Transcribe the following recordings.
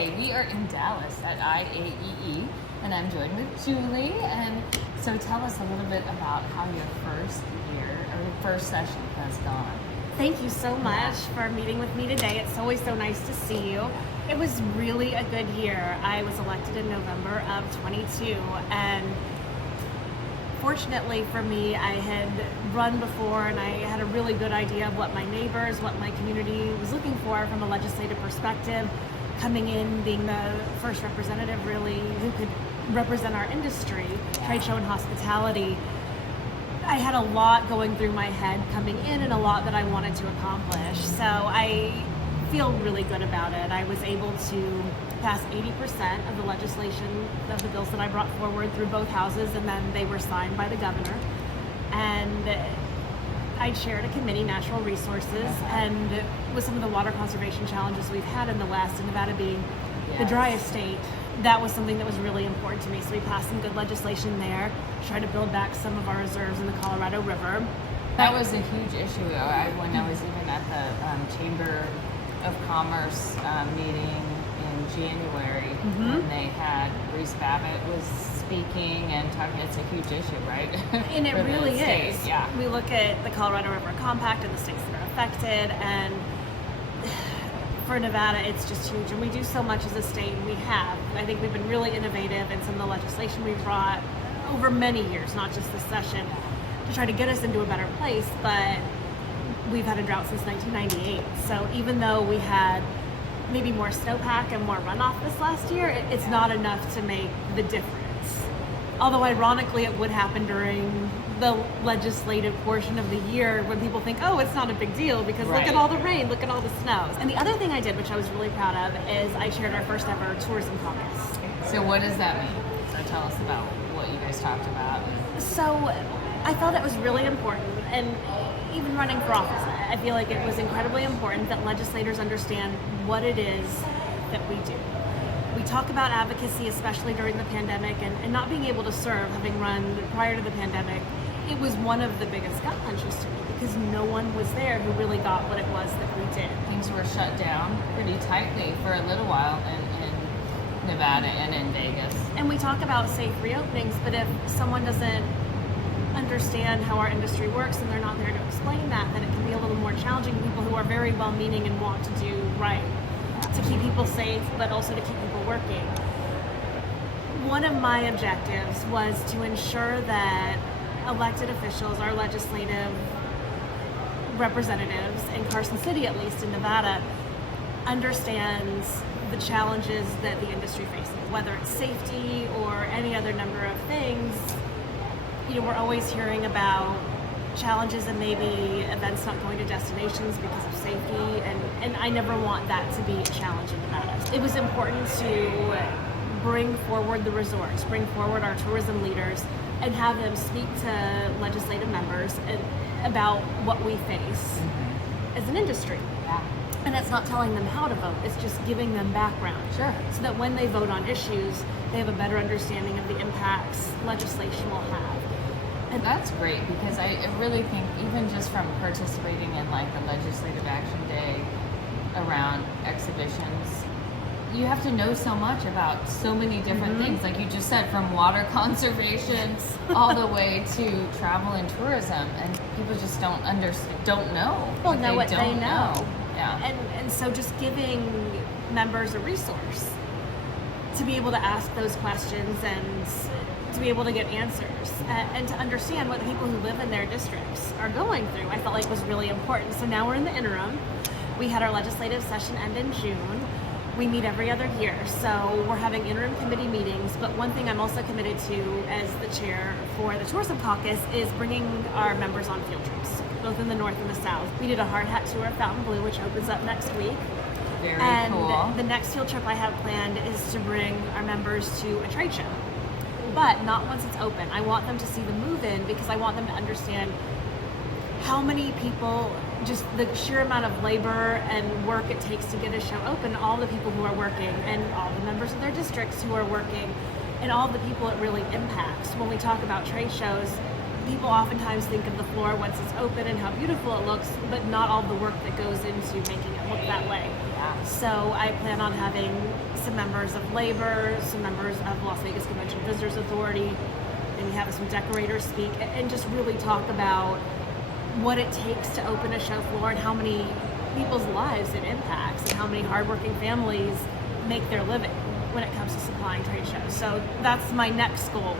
Today we are in Dallas at IAEE, and I'm joined with Julie. And so tell us a little bit about how your first year or your first session has gone. Thank you so much for meeting with me today. It's always so nice to see you. It was really a good year. I was elected in November of 22, and fortunately for me, I had run before and I had a really good idea of what my neighbors, what my community was looking for from a legislative perspective. Coming in, being the first representative really who could represent our industry, trade show and hospitality. I had a lot going through my head coming in and a lot that I wanted to accomplish. So I feel really good about it. I was able to pass 80% of the legislation of the bills that I brought forward through both houses, and then they were signed by the governor. And I chaired a committee, Natural Resources, and with some of the water conservation challenges we've had in the West, and Nevada being the driest state, that was something that was really important to me. So we passed some good legislation there, tried to build back some of our reserves in the Colorado River. That was a huge issue when I was even at the Chamber of Commerce meeting in January, when they had Reese Babbitt was speaking and talking. It's a huge issue, right? And it really is. Yeah. We look at the Colorado River Compact and the states that are affected, and for Nevada, it's just huge. And we do so much as a state, and I think we've been really innovative in some of the legislation we've brought over many years, not just this session, to try to get us into a better place. But we've had a drought since 1998. So even though we had maybe more snowpack and more runoff this last year, it's not enough to make the difference. Although ironically, it would happen during the legislative portion of the year when people think, oh, it's not a big deal because look at all the rain, look at all the snow. And the other thing I did, which I was really proud of, is I chaired our first ever tourism caucus. So what does that mean? So tell us about what you guys talked about. So I felt it was really important, and even running for office, I feel like it was incredibly important that legislators understand what it is that we do. We talk about advocacy, especially during the pandemic, and not being able to serve, having run prior to the pandemic, it was one of the biggest gut punches to me because no one was there who really got what it was that we did. Things were shut down pretty tightly for a little while in Nevada and in Vegas. And we talk about safe reopenings, but if someone doesn't understand how our industry works and they're not there to explain that, then it can be a little more challenging to people who are very well-meaning and want to do right, to keep people safe, but also to keep people working. One of my objectives was to ensure that elected officials, our legislative representatives in Carson City, at least in Nevada, understands the challenges that the industry faces, whether it's safety or any other number of things. You know, we're always hearing about challenges and maybe events not going to destinations because of safety, and I never want that to be a challenge in Nevada. It was important to bring forward the resorts, bring forward our tourism leaders, and have them speak to legislative members about what we face as an industry. Yeah. And it's not telling them how to vote, it's just giving them background. Sure. So that when they vote on issues, they have a better understanding of the impacts legislation will have. And that's great because I really think even just from participating in like the Legislative Action Day around exhibitions, you have to know so much about so many different things. Like you just said, from water conservation all the way to travel and tourism, and people just don't know. Well, know what they know. Yeah. And so just giving members a resource to be able to ask those questions and to be able to get answers and to understand what the people who live in their districts are going through, I felt like was really important. So now we're in the interim. We had our legislative session end in June. We meet every other year, so we're having interim committee meetings, but one thing I'm also committed to as the chair for the Tourism Caucus is bringing our members on field trips, both in the north and the south. We did a hard hat tour of Fountain Blue, which opens up next week. Very cool. And the next field trip I have planned is to bring our members to a trade show, but not once it's open. I want them to see the move-in because I want them to understand how many people, just the sheer amount of labor and work it takes to get a show open, all the people who are working and all the members of their districts who are working and all the people it really impacts. When we talk about trade shows, people oftentimes think of the floor once it's open and how beautiful it looks, but not all the work that goes into making it look that way. Yeah. So I plan on having some members of labor, some members of Las Vegas Convention Visitors Authority, maybe have some decorators speak, and just really talk about what it takes to open a show floor and how many people's lives it impacts and how many hardworking families make their living when it comes to supplying trade shows. So that's my next goal.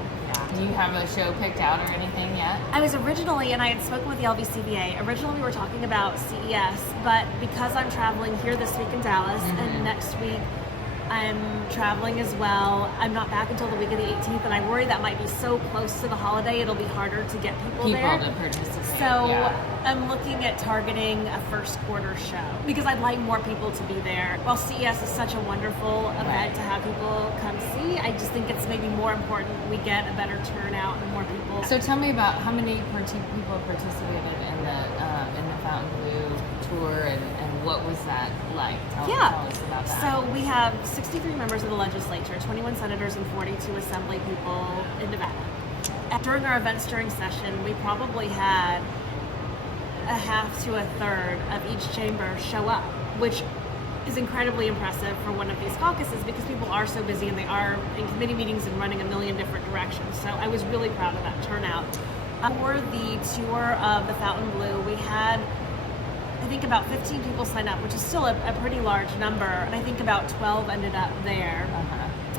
Do you have a show picked out or anything yet? I was originally, and I had spoken with the LVCVA, originally we were talking about CES, but because I'm traveling here this week in Dallas, and next week I'm traveling as well, I'm not back until the week of the 18th, and I worry that might be so close to the holiday, it'll be harder to get people there. To participate. So I'm looking at targeting a first quarter show because I'd like more people to be there. While CES is such a wonderful event to have people come see, I just think it's maybe more important we get a better turnout and more people. So tell me about how many people participated in the Fountain Blue tour, and what was that like? Tell us about that. So we have 63 members of the legislature, 21 senators, and 42 assembly people in Nevada. During our events during session, we probably had a half to a third of each chamber show up, which is incredibly impressive for one of these caucuses because people are so busy and they are in committee meetings and running a million different directions. So I was really proud of that turnout. For the tour of the Fountain Blue, we had, I think, about 15 people sign up, which is still a pretty large number, and I think about 12 ended up there.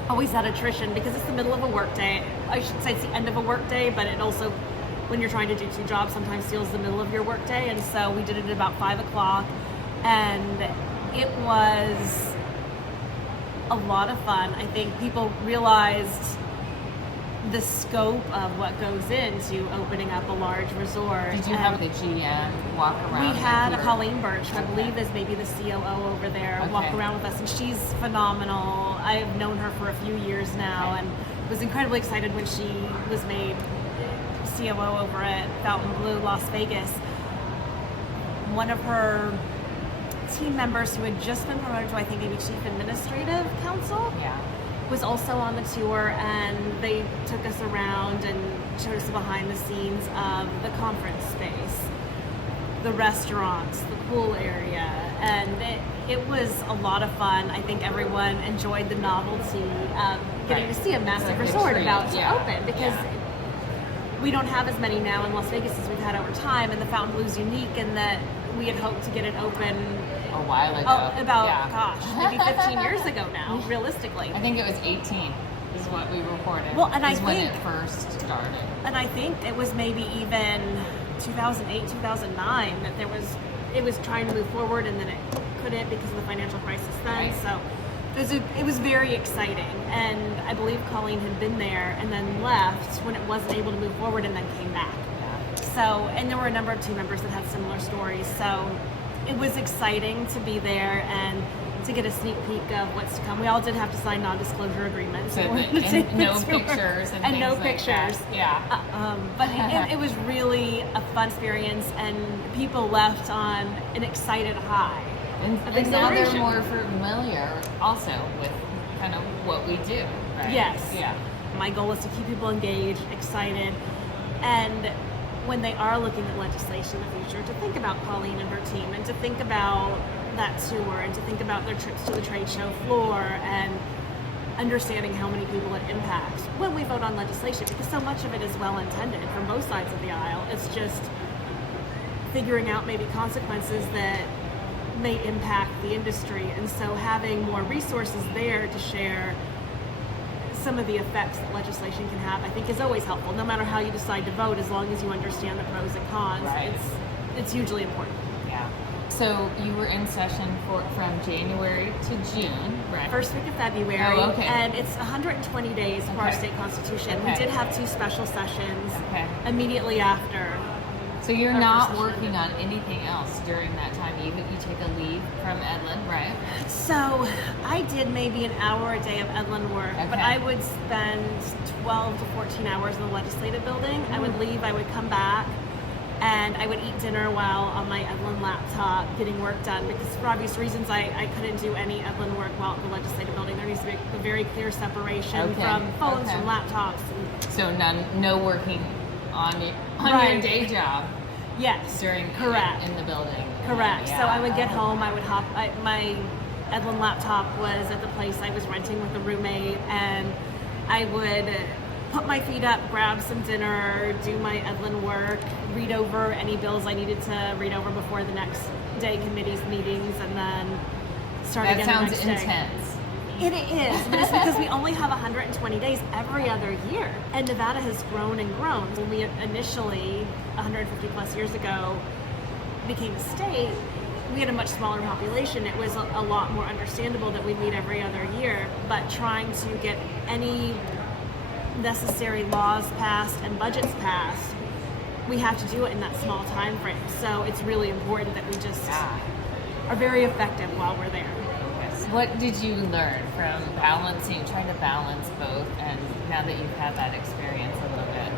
Always that attrition because it's the middle of a work day. I should say it's the end of a work day, but it also, when you're trying to do two jobs, sometimes steals the middle of your work day. And so we did it at about 5 o'clock, and it was a lot of fun. I think people realized the scope of what goes into opening up a large resort. Did you have the GM walk around? We had Colleen Birch, who I believe is maybe the COO over there, walk around with us, and she's phenomenal. I've known her for a few years now, and was incredibly excited when she was made COO over at Fountain Blue Las Vegas. One of her team members who had just been promoted to, I think, maybe Chief Administrative Counsel, was also on the tour, and they took us around and showed us the behind the scenes of the conference space, the restaurants, the pool area, and it was a lot of fun. I think everyone enjoyed the novelty of getting to see a massive resort about to open because we don't have as many now in Las Vegas as we've had over time, and the Fountain Blue is unique in that we had hoped to get it open a while ago. Gosh, maybe 15 years ago now, realistically. I think it was 18 is what we reported. Well, and I think when it first started. And I think it was maybe even 2008, 2009 that it was trying to move forward, and then it couldn't because of the financial crisis then. So it was very exciting, and I believe Colleen had been there and then left when it wasn't able to move forward, and then came back. So, and there were a number of team members that had similar stories. So it was exciting to be there and to get a sneak peek of what's to come. We all did have to sign non-disclosure agreements. So no pictures and no like pictures. That. But it was really a fun experience, and people left on an excited high. And now they're more familiar also with kind of what we do, right? Yes. Yeah. My goal is to keep people engaged, excited, and when they are looking at legislation in the future, to think about Colleen and her team, and to think about that tour, and to think about their trips to the trade show floor, and understanding how many people it impacts when we vote on legislation, because so much of it is well intended from both sides of the aisle. It's just figuring out maybe consequences that may impact the industry, and so having more resources there to share some of the effects that legislation can have, I think, is always helpful, no matter how you decide to vote, as long as you understand the pros and cons. Right. It's hugely important. Yeah. So you were in session from January to June, right? First week of February, and it's 120 days for our state constitution. We did have 2 special sessions immediately after. So you're not working on anything else during that time. You take a leave from Edlen, right? So I did maybe an hour a day of Edlen work, but I would spend 12 to 14 hours in the legislative building. I would leave, I would come back, and I would eat dinner while on my Edlen laptop getting work done, because for obvious reasons I couldn't do any Edlen work while at the legislative building. There needs to be a very clear separation from phones, from laptops. So no working on your Right. day job Yes. during Correct. in the building. Correct. Yeah. So I would get home, I would my Edlen laptop was at the place I was renting with a roommate, and I would put my feet up, grab some dinner, do my Edlen work, read over any bills I needed to read over before the next day committee's meetings, and then start That again sounds the next day. intense. It is, but it's because we only have 120 days every other year. And Nevada has grown and grown. When we initially, 150 plus years ago, became a state, we had a much smaller population. It was a lot more understandable that we'd meet every other year, but trying to get any necessary laws passed and budgets passed, we have to do it in that small time frame. So it's really important that we just are very effective while we're there. What did you learn from trying to balance both, and now that you've had that experience a little bit?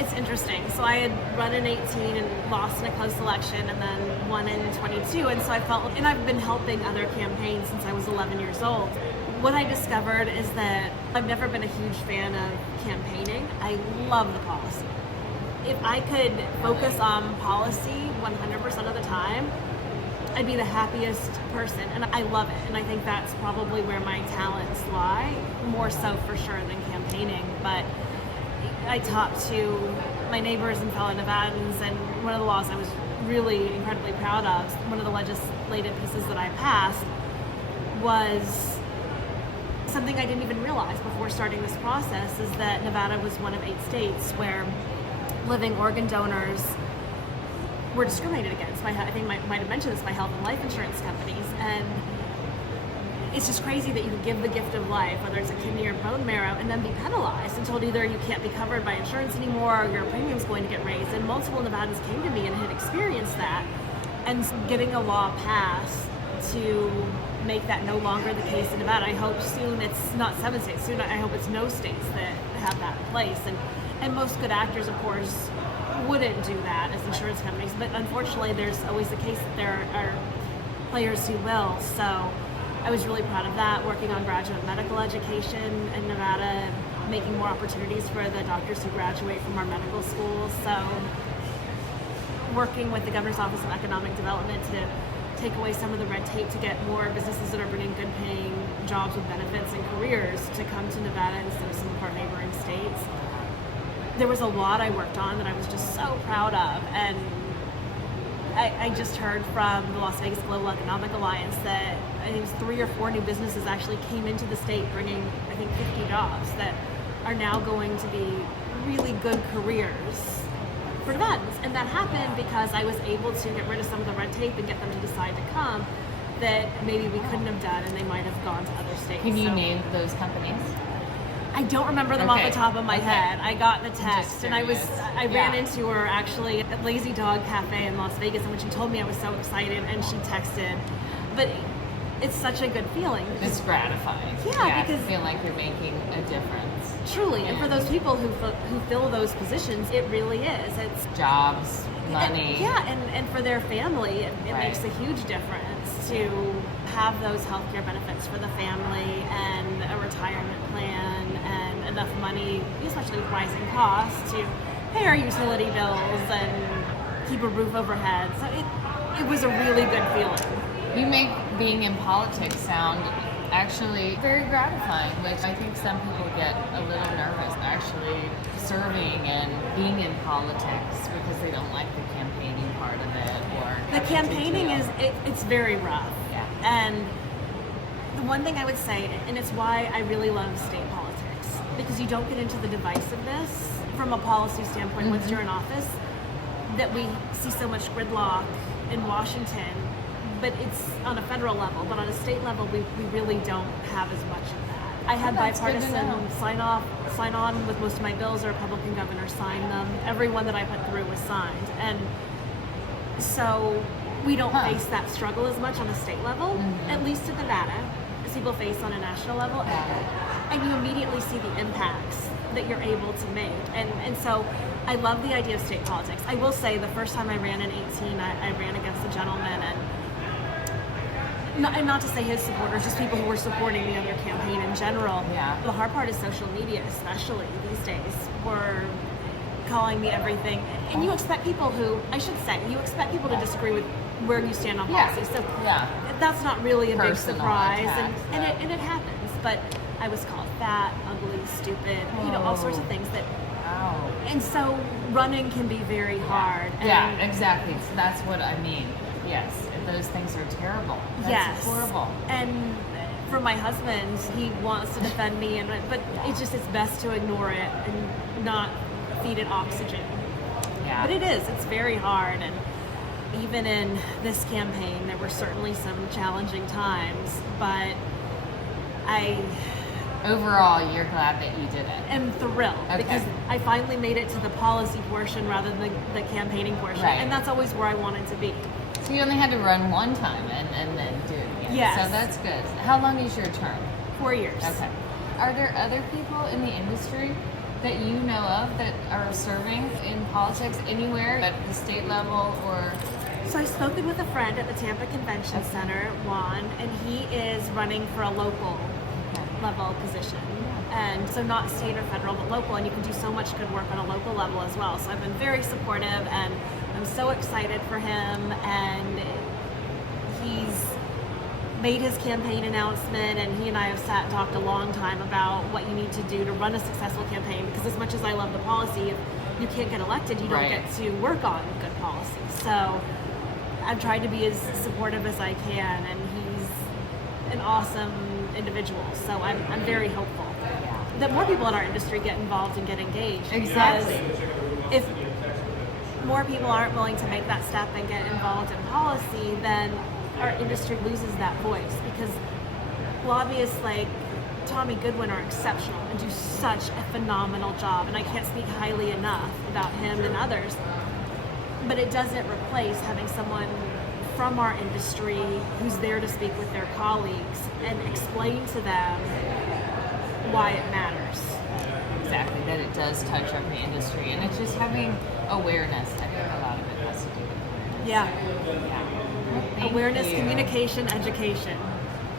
It's interesting. So I had run in 18 and lost in a close election, and then won in 22. And so I felt, and I've been helping other campaigns since I was 11 years old. What I discovered is that I've never been a huge fan of campaigning. I love the policy. If I could focus on policy 100% of the time, I'd be the happiest person, and I love it. And I think that's probably where my talents lie, more so for sure than campaigning. But I talked to my neighbors and fellow Nevadans, and one of the laws I was really incredibly proud of, one of the legislative pieces that I passed, was something I didn't even realize before starting this process, is that Nevada was one of 8 states where living organ donors were discriminated against by, I think I might have mentioned this, by health and life insurance companies. And it's just crazy that you could give the gift of life, whether it's a kidney or bone marrow, and then be penalized and told either you can't be covered by insurance anymore or your premium's going to get raised. And multiple Nevadans came to me and had experienced that. And getting a law passed to make that no longer the case in Nevada. I hope soon it's not 7 states, soon I hope it's no states that have that in place. And most good actors, of course, wouldn't do that as insurance companies, but unfortunately there's always the case that there are players who will. So I was really proud of that, working on graduate medical education in Nevada, making more opportunities for the doctors who graduate from our medical schools. So working with the Governor's Office of Economic Development to take away some of the red tape to get more businesses that are bringing good paying jobs with benefits and careers to come to Nevada instead of some of our neighboring states. There was a lot I worked on that I was just so proud of, and I just heard from the Las Vegas Global Economic Alliance that I think it was 3 or 4 new businesses actually came into the state bringing, I think, 50 jobs that are now going to be really good careers for Nevadans. And that happened because I was able to get rid of some of the red tape and get them to decide to come that maybe we couldn't have done, and they might have gone to other states. Can you name those companies? I don't remember them off the top of my head. I got the text, and I ran into her actually at Lazy Dog Cafe in Las Vegas, and when she told me, I was so excited, and she texted. But it's such a good feeling. It's gratifying. Yeah, because I feel like you're making a difference. Truly, and for those people who fill those positions, it really is. It's jobs, money. And for their family, it makes a huge difference to have those healthcare benefits for the family and a retirement plan and enough money, especially with rising costs, to pay our utility bills and keep a roof overhead. So it was a really good feeling. You make being in politics sound actually very gratifying, which I think some people get a little nervous actually serving and being in politics because they don't like the campaigning part of it. Or the campaigning it's very rough. Yeah. And the one thing I would say, and it's why I really love state politics, because you don't get into the divisiveness from a policy standpoint once you're in office, that we see so much gridlock in Washington. But it's on a federal level, but on a state level, we really don't have as much of that. I had bipartisan sign on with most of my bills. A Republican governor signed them. Every one that I put through was signed. And so we don't face that struggle as much on a state level, at least in Nevada, as people face on a national level. And you immediately see the impacts that you're able to make. And so I love the idea of state politics. I will say the first time I ran in 18, I ran against a gentleman, and not to say his supporters, just people who were supporting the other campaign in general. Yeah. The hard part is social media, especially these days, where calling me everything. And you expect people you expect people to disagree with where you stand on policy. So that's not really a big surprise. Attacks, and it happens. But I was called fat, ugly, stupid, all sorts of things that. Wow. And so running can be very hard. Yeah, exactly. So that's what I mean. Yes, those things are terrible. That's horrible. And for my husband, he wants to defend me, but it's best to ignore it and not feed it oxygen. Yeah. But it's very hard. And even in this campaign, there were certainly some challenging times, but overall, you're glad that you did it. I'm thrilled because I finally made it to the policy portion rather than the campaigning portion. Right. And that's always where I wanted to be. So you only had to run one time and then do it again. Yes. So that's good. How long is your term? 4 years. Okay. Are there other people in the industry that you know of that are serving in politics anywhere at the state level or? So I've spoken with a friend at the Tampa Convention Center, Juan, and he is running for a local level position. And so not state or federal, but local, and you can do so much good work on a local level as well. So I've been very supportive, and I'm so excited for him, and he's made his campaign announcement, and he and I have sat and talked a long time about what you need to do to run a successful campaign, because as much as I love the policy, if you can't get elected, you don't get to work on good policy. So I've tried to be as supportive as I can, and he's an awesome individual, so I'm very hopeful that more people in our industry get involved and get engaged. Exactly. Because if more people aren't willing to make that step and get involved in policy, then our industry loses that voice, because lobbyists like Tommy Goodwin are exceptional and do such a phenomenal job, and I can't speak highly enough about him and others, but it doesn't replace having someone from our industry who's there to speak with their colleagues and explain to them why it matters. Exactly, that it does touch on the industry, and it's just having awareness. I think a lot of it has to do with awareness. Well, Awareness, you. communication, education.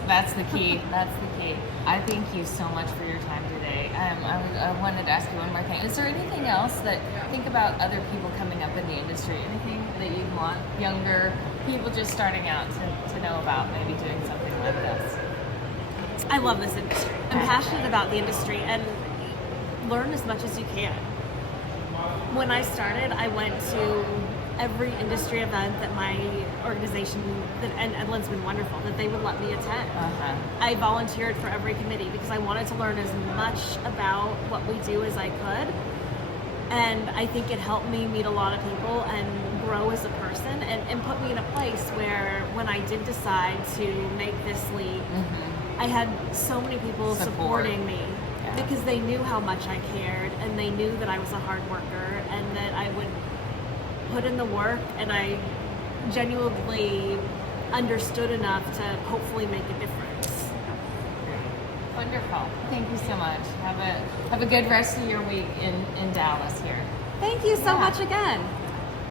That's the key. That's the key. I thank you so much for your time today. I wanted to ask you one more thing. Is there anything else that, think about other people coming up in the industry, anything that you want younger people just starting out to know about, maybe doing something like this? I love this industry. I'm passionate about the industry, and learn as much as you can. When I started, I went to every industry event that my organization, and Edlen's been wonderful, that they would let me attend. I volunteered for every committee because I wanted to learn as much about what we do as I could. And I think it helped me meet a lot of people and grow as a person, and put me in a place where when I did decide to make this leap, I had so many people supporting me because they knew how much I cared, and they knew that I was a hard worker and that I would put in the work, and I genuinely understood enough to hopefully make a difference. Wonderful. Thank you so much. Have a good rest of your week in Dallas here. Thank you so much again.